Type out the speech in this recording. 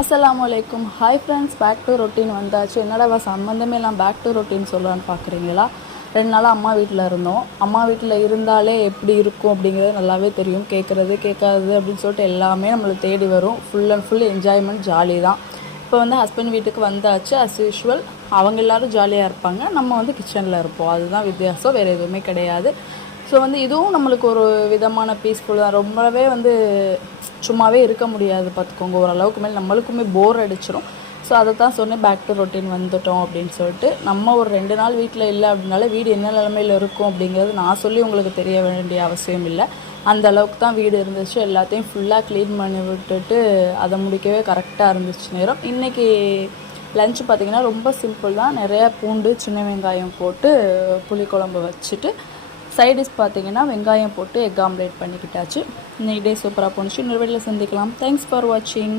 அஸ்ஸலாமு அலைக்கும். Hi friends, back to routine வந்தாச்சு. என்னடா சம்மந்தமே எல்லாம் பேக் டு ரொட்டீன் சொல்கிறான்னு பார்க்குறீங்களா? 2 நாளாக அம்மா வீட்டில் இருந்தோம். அம்மா வீட்டில் இருந்தாலே எப்படி இருக்கும் அப்படிங்கிறது நல்லாவே தெரியும். கேட்குறது கேட்காது அப்படின்னு சொல்லிட்டு எல்லாமே நம்மளுக்கு தேடி வரும். Full and full enjoyment, jolly தான். இப்போ வந்து ஹஸ்பண்ட் வீட்டுக்கு வந்தாச்சு. அஸ் யூஷுவல் அவங்க எல்லோரும் ஜாலியாக இருப்பாங்க, நம்ம வந்து கிச்சனில் இருப்போம். அதுதான் வித்தியாசம், வேறு எதுவுமே கிடையாது. ஸோ வந்து இதுவும் நம்மளுக்கு ஒரு விதமான பீஸ்ஃபுல் தான். ரொம்பவே வந்து சும்மாவே இருக்க முடியாது பார்த்துக்கோங்க. ஓரளவுக்கு மேலே நம்மளுக்குமே போர் அடிச்சிடும். ஸோ அதை தான் சொன்னேன், பேக் டு ரொட்டீன் வந்துட்டோம் அப்படின்னு சொல்லிட்டு. நம்ம ஒரு 2 நாள் வீட்டில் இல்லை அப்படின்னால வீடு என்ன நிலமையில் இருக்கும் அப்படிங்கிறது நான் சொல்லி உங்களுக்கு தெரிய வேண்டிய அவசியம் இல்லை. அந்த அளவுக்கு தான் வீடு இருந்துச்சு. எல்லாத்தையும் ஃபுல்லாக க்ளீன் பண்ணி விட்டுட்டு அதை முடிக்கவே கரெக்டாக இருந்துச்சு நேரம். இன்றைக்கி லன்ச் பார்த்திங்கன்னா ரொம்ப சிம்பிள் தான். நிறையா பூண்டு, சின்ன வெங்காயம் போட்டு புளிக்குழம்பு வச்சுட்டு சைடிஷ் பார்த்திங்கன்னா வெங்காயம் போட்டு எக் ஆம்லேட் பண்ணிக்கிட்டாச்சு. இன்னைக்கு டே சூப்பராக போணுச்சு. இன்னொரு வீட்டில் சந்திக்கலாம். தேங்க்ஸ் ஃபார் வாட்சிங்.